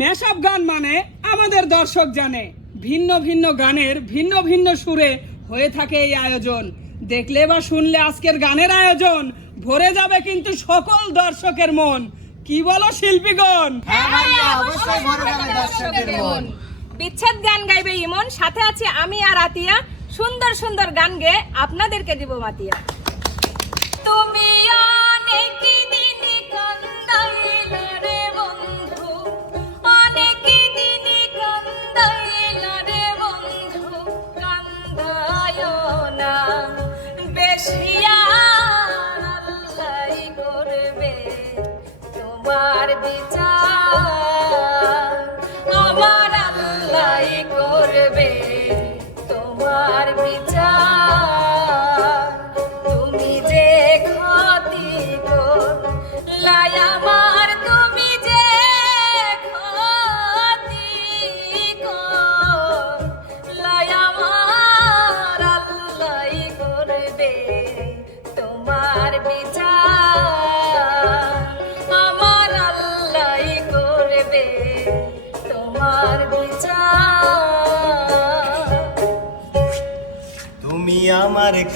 মেশাপ গান মানে আমাদের দর্শক জানে। ভিন্ন ভিন্ন গানের ভিন্ন ভিন্ন সুরে হয়ে থাকে এই আয়োজন। দেখলে বা শুনলে আজকের গানের আয়োজন ভরে যাবে কিন্তু সকল দর্শকের মন। কি বলো শিল্পীগণ? বিচ্ছেদ গান গাইবে ইমন সাথে আছে আমি আর আতিয়া। সুন্দর সুন্দর গান গেয়ে আপনাদেরকে দিব মাতিয়া। তুমি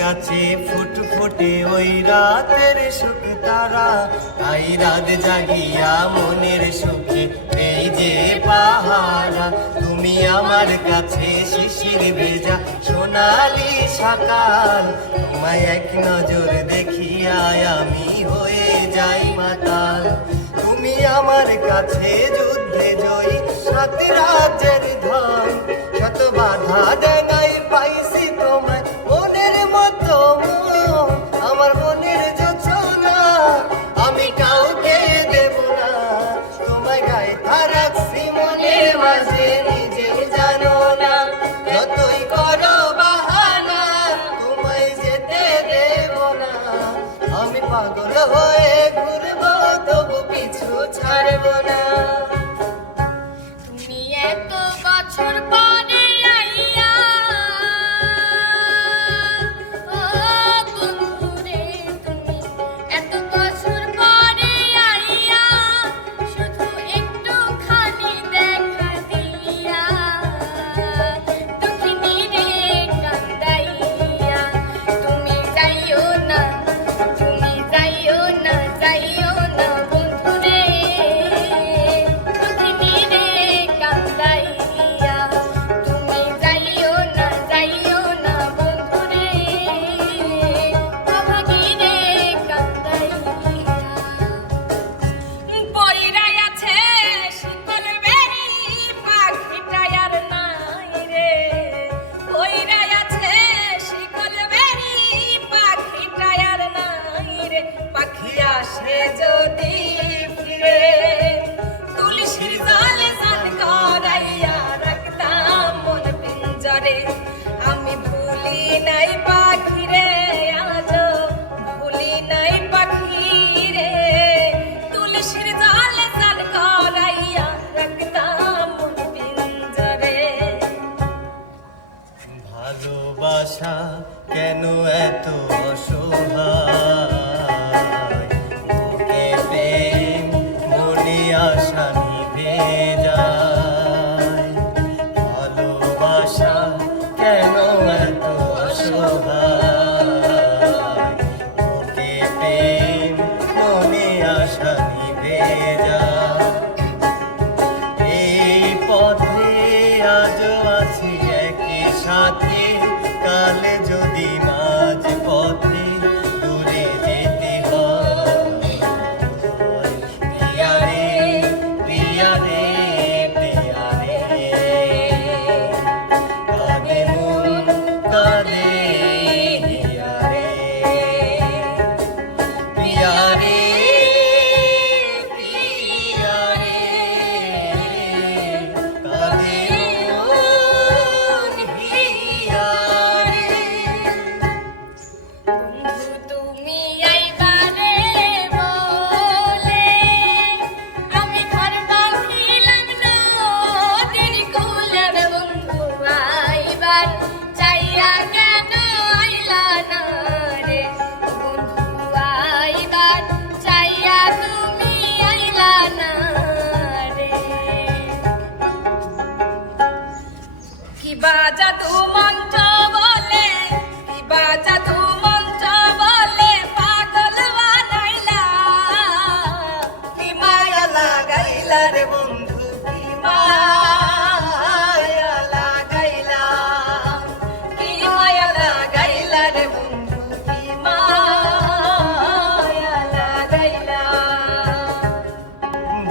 আছে ফুটফুটে ওই রাতের সুখ তারা। তাই রাত জাগিয়া মনের সুখে এই যে পাহারা। তুমি আমার কাছে শিশির ভেজা সোনালি সাকাল তোমায় এক নজর দেখিয়ায় আমি হয়ে যাই মাতাল তুমি আমার কাছে যুদ্ধে জয়ী, সাত রাজ্যের ধন। শত বাধা দেন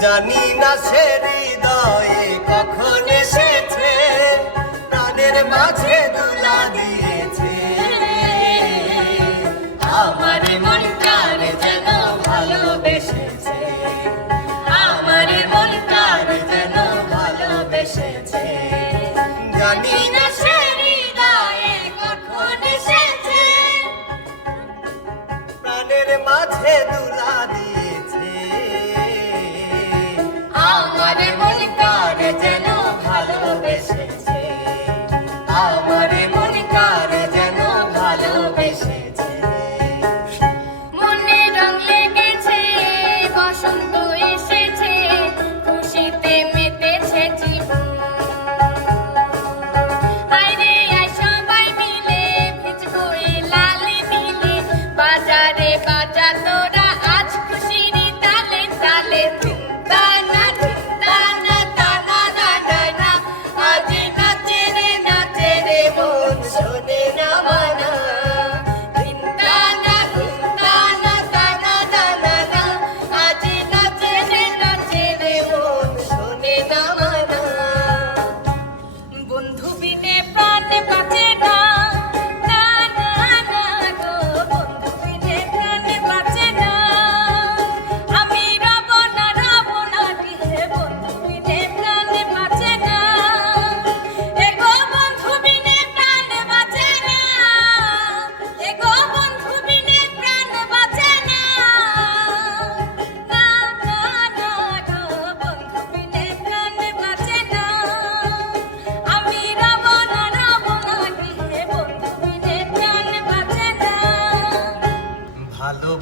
জানি না সে হৃদয়ে কখন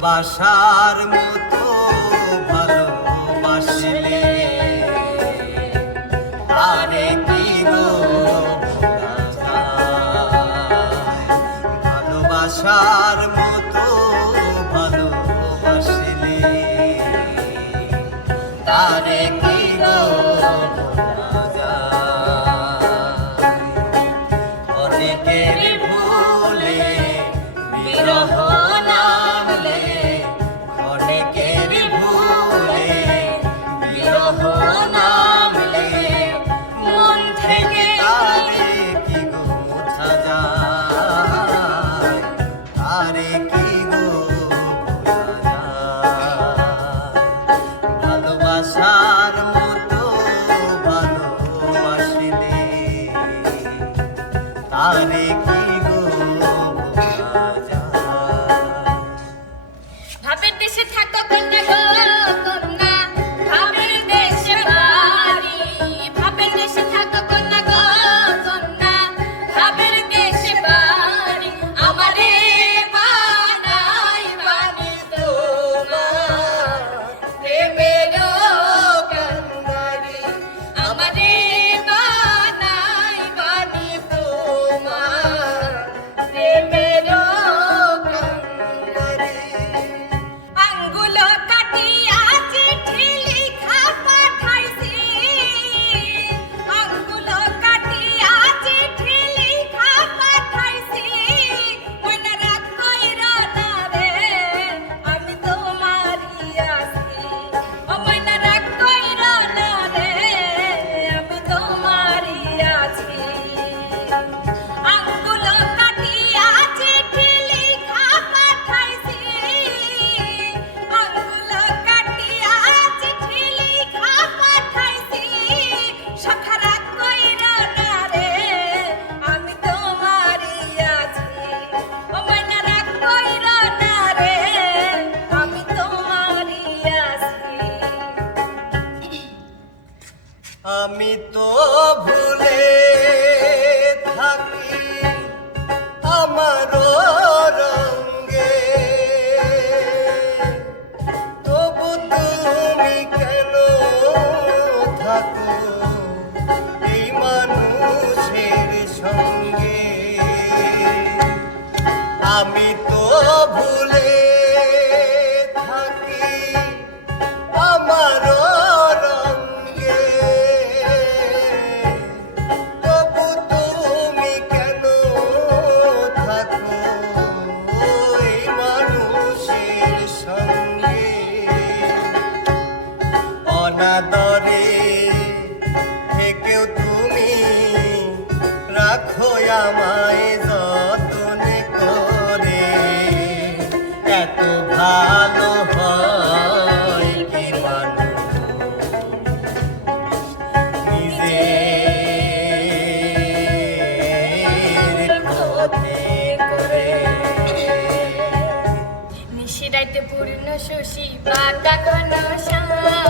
ভালোবাসার মতো তারে কি শশী পাতা ঘন শ্যাম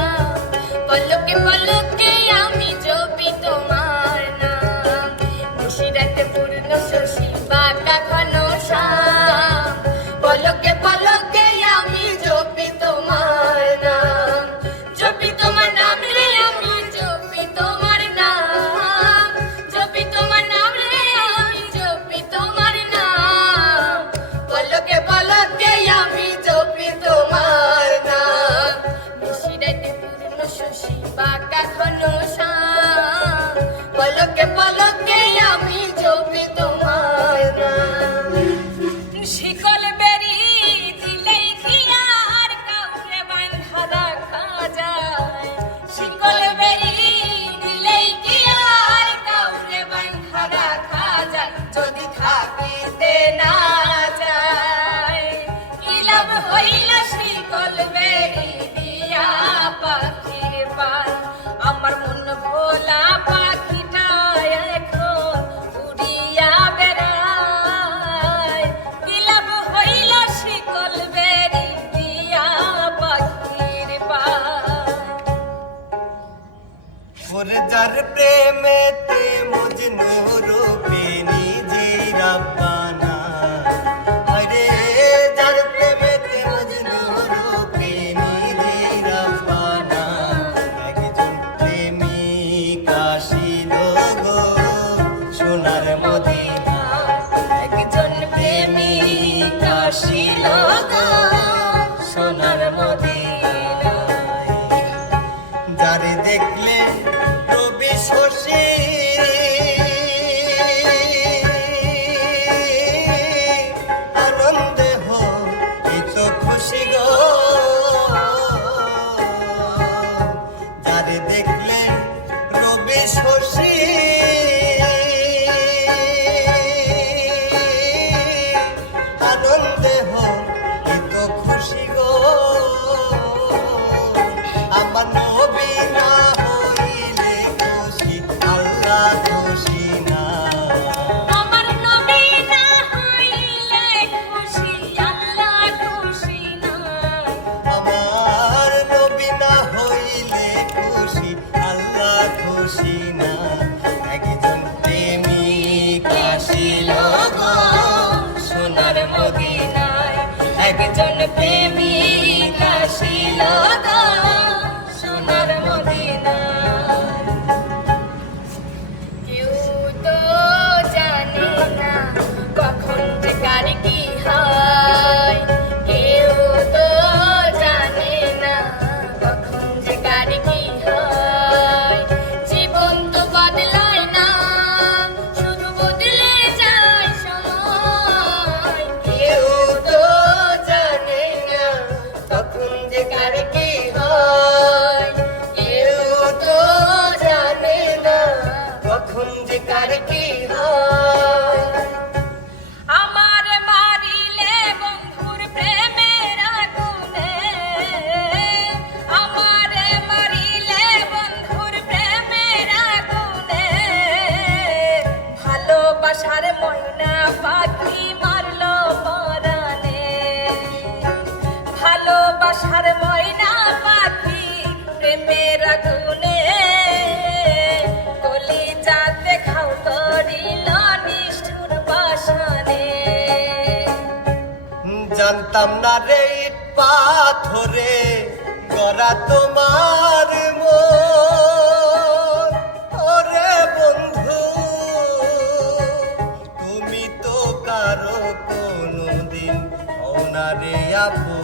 কার প্রেমেতে জানতাম না রে ইট পাথরে, গড়া তোমার ওরে বন্ধু, তুমি তো কারও কোনো দিন অনারে আপু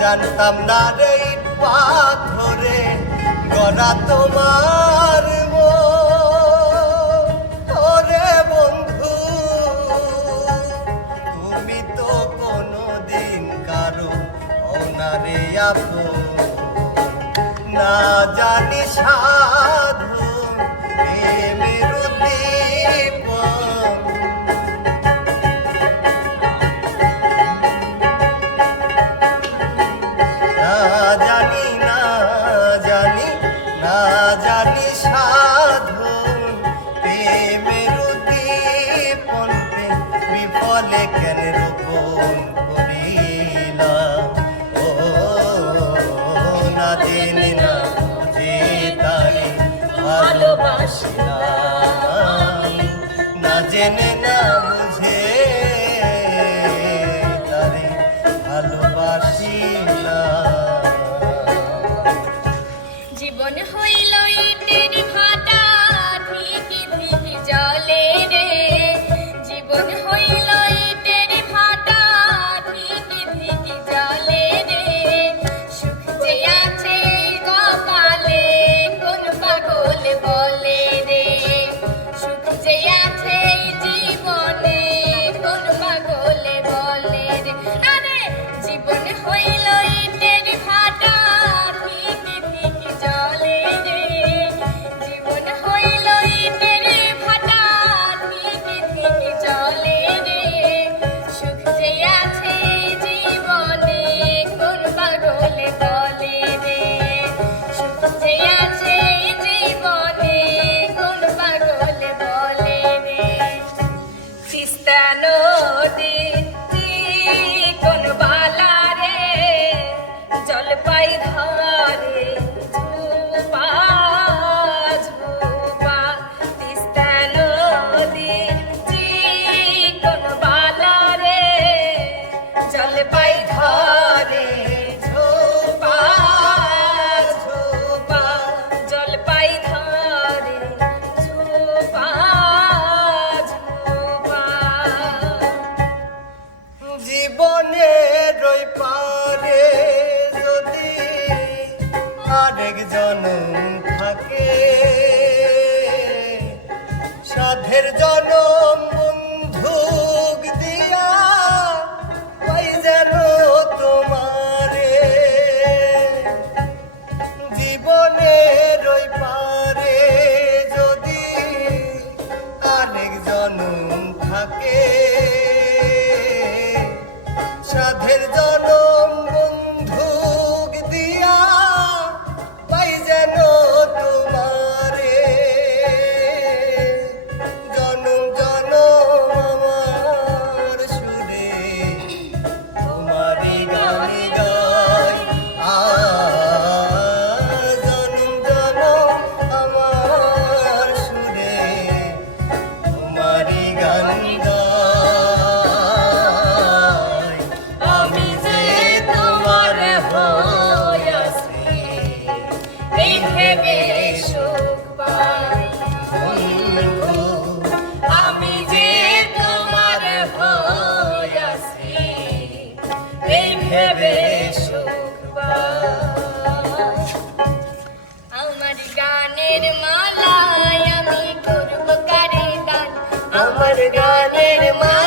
জানতাম না রে ইট পাথরে, গড়া তোমার রে আপন না জানিস জনম থাকে। সাধের জন গানের মালায় আমি করব কারে দান আমার গানের মালা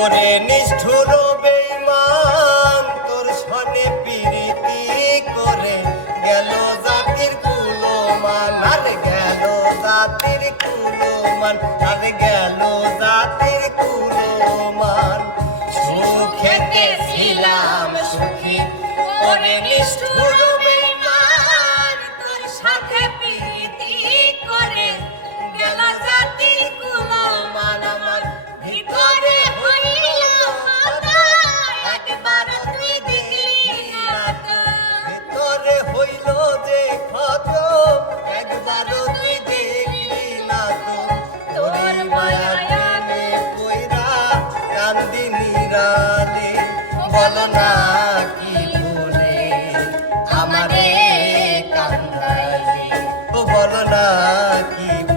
ওরে নিষ্ঠুর বেইমান, তোর সনে পিরিতি করে গেল জাতির কুলমান, আর গেল জাতির কুলমান, আর গেল জাতির কুলমান। সুখেতে ছিলাম সুখী ওরে নিষ্ঠুর নাকি